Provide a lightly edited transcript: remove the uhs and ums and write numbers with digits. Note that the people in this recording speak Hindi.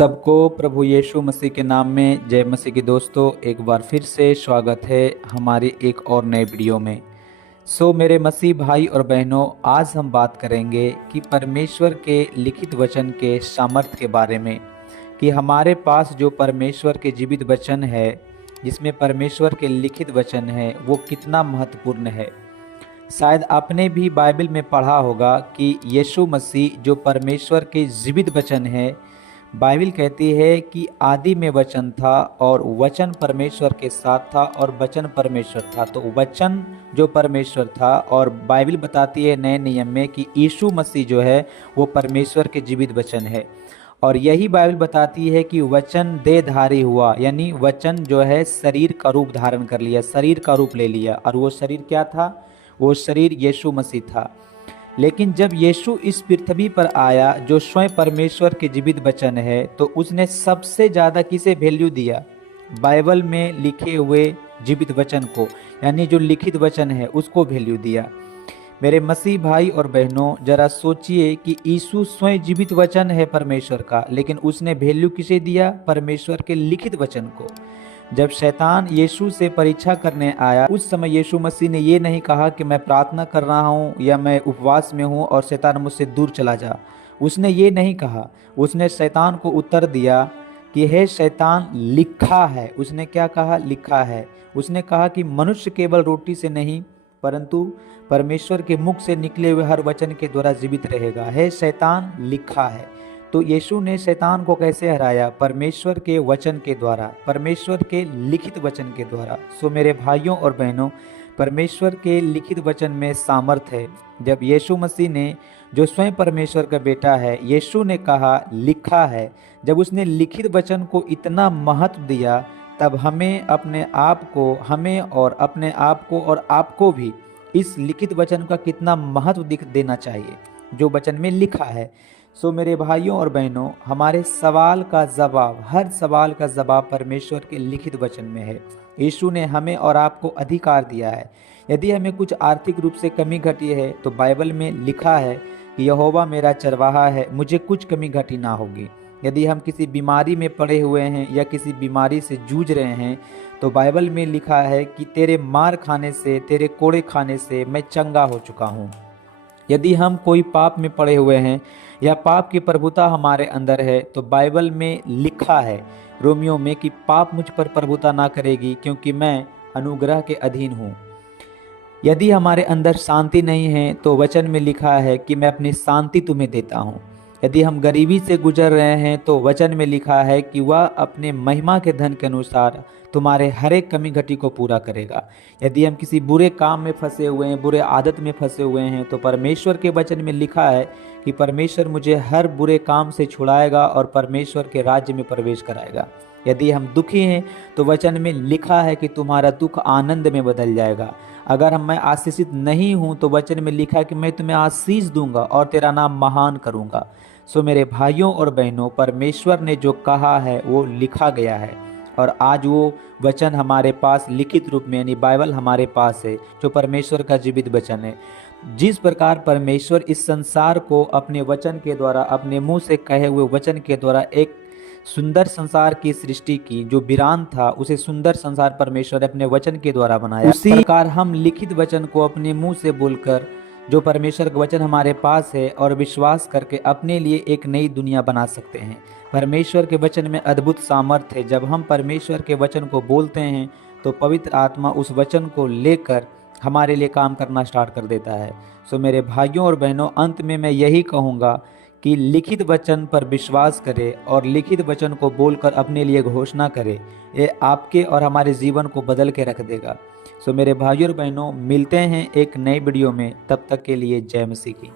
सबको प्रभु यीशु मसीह के नाम में जय मसीह की। दोस्तों, एक बार फिर से स्वागत है हमारी एक और नए वीडियो में। मेरे मसीह भाई और बहनों, आज हम बात करेंगे कि परमेश्वर के लिखित वचन के सामर्थ्य के बारे में, कि हमारे पास जो परमेश्वर के जीवित वचन है, जिसमें परमेश्वर के लिखित वचन है, वो कितना महत्वपूर्ण है। शायद आपने भी बाइबल में पढ़ा होगा कि यीशु मसीह जो परमेश्वर के जीवित वचन है, बाइबल कहती है कि आदि में वचन था और वचन परमेश्वर के साथ था और वचन परमेश्वर था। तो वचन जो परमेश्वर था, और बाइबल बताती है नए नियम में कि यीशु मसीह जो है वो परमेश्वर के जीवित वचन है। और यही बाइबल बताती है कि वचन देहधारी हुआ, यानी वचन जो है शरीर का रूप धारण कर लिया, शरीर का रूप ले लिया। और वो शरीर क्या था? वो शरीर यीशु मसीह था। लेकिन जब यीशु इस पृथ्वी पर आया, जो स्वयं परमेश्वर के जीवित वचन है, तो उसने सबसे ज़्यादा किसे वैल्यू दिया? बाइबल में लिखे हुए जीवित वचन को, यानी जो लिखित वचन है उसको वैल्यू दिया। मेरे मसीह भाई और बहनों, जरा सोचिए कि यीशु स्वयं जीवित वचन है परमेश्वर का, लेकिन उसने वैल्यू किसे दिया? परमेश्वर के लिखित वचन को। जब शैतान यीशु से परीक्षा करने आया, उस समय यीशु मसीह ने ये नहीं कहा कि मैं प्रार्थना कर रहा हूँ या मैं उपवास में हूँ और शैतान मुझसे दूर चला जा। उसने ये नहीं कहा। उसने शैतान को उत्तर दिया कि हे शैतान, लिखा है। उसने क्या कहा? लिखा है। उसने कहा कि मनुष्य केवल रोटी से नहीं, परंतु परमेश्वर के मुख से निकले हुए हर वचन के द्वारा जीवित रहेगा। हे शैतान, लिखा है। तो यीशु ने शैतान को कैसे हराया? परमेश्वर के वचन के द्वारा, परमेश्वर के लिखित वचन के द्वारा। मेरे भाइयों और बहनों, परमेश्वर के लिखित वचन में सामर्थ्य है। जब यीशु मसीह ने, जो स्वयं परमेश्वर का बेटा है, यीशु ने कहा लिखा है, जब उसने लिखित वचन को इतना महत्व दिया, तब हमें अपने आप को, हमें और अपने आप को और आपको भी इस लिखित वचन का कितना महत्व देना चाहिए, जो वचन में लिखा है। मेरे भाइयों और बहनों, हमारे सवाल का जवाब, हर सवाल का जवाब परमेश्वर के लिखित वचन में है। यीशु ने हमें और आपको अधिकार दिया है। यदि हमें कुछ आर्थिक रूप से कमी घटी है, तो बाइबल में लिखा है कि यहोवा मेरा चरवाहा है, मुझे कुछ कमी घटी ना होगी। यदि हम किसी बीमारी में पड़े हुए हैं या किसी बीमारी से जूझ रहे हैं, तो बाइबल में लिखा है कि तेरे मार खाने से, तेरे कोड़े खाने से मैं चंगा हो चुका हूँ। यदि हम कोई पाप में पड़े हुए हैं या पाप की प्रभुता हमारे अंदर है, तो बाइबल में लिखा है रोमियो में कि पाप मुझ पर प्रभुता ना करेगी, क्योंकि मैं अनुग्रह के अधीन हूँ। यदि हमारे अंदर शांति नहीं है, तो वचन में लिखा है कि मैं अपनी शांति तुम्हें देता हूँ। यदि हम गरीबी से गुजर रहे हैं, तो वचन में लिखा है कि वह अपने महिमा के धन के अनुसार तुम्हारे हर एक कमी घटी को पूरा करेगा। यदि हम किसी बुरे काम में फंसे हुए हैं, बुरे आदत में फंसे हुए हैं, तो परमेश्वर के वचन में लिखा है कि परमेश्वर मुझे हर बुरे काम से छुड़ाएगा और परमेश्वर के राज्य में प्रवेश कराएगा। यदि हम दुखी हैं, तो वचन में लिखा है कि तुम्हारा दुख आनंद में बदल जाएगा। अगर मैं आशीषित नहीं हूँ, तो वचन में लिखा है कि मैं तुम्हें आशीष दूंगा और तेरा नाम महान करूँगा। मेरे भाइयों और बहनों, परमेश्वर ने जो कहा है वो लिखा गया है, और आज वो वचन हमारे पास लिखित रूप में, यानी बाइबल हमारे पास है, जो परमेश्वर का जीवित वचन है। जिस प्रकार परमेश्वर इस संसार को अपने वचन के द्वारा, अपने मुंह से कहे हुए वचन के द्वारा एक सुंदर संसार की सृष्टि की, जो वीरान था उसे सुंदर संसार परमेश्वर ने अपने वचन के द्वारा बनाया, उसी प्रकार हम लिखित वचन को अपने मुंह से बोलकर, जो परमेश्वर का वचन हमारे पास है, और विश्वास करके अपने लिए एक नई दुनिया बना सकते हैं। परमेश्वर के वचन में अद्भुत सामर्थ्य है। जब हम परमेश्वर के वचन को बोलते हैं, तो पवित्र आत्मा उस वचन को लेकर हमारे लिए काम करना स्टार्ट कर देता है। मेरे भाइयों और बहनों, अंत में मैं यही कहूँगा कि लिखित वचन पर विश्वास करें और लिखित वचन को बोलकर अपने लिए घोषणा करें। ये आपके और हमारे जीवन को बदल के रख देगा। मेरे भाइयों और बहनों, मिलते हैं एक नई वीडियो में। तब तक के लिए जय मसीह की।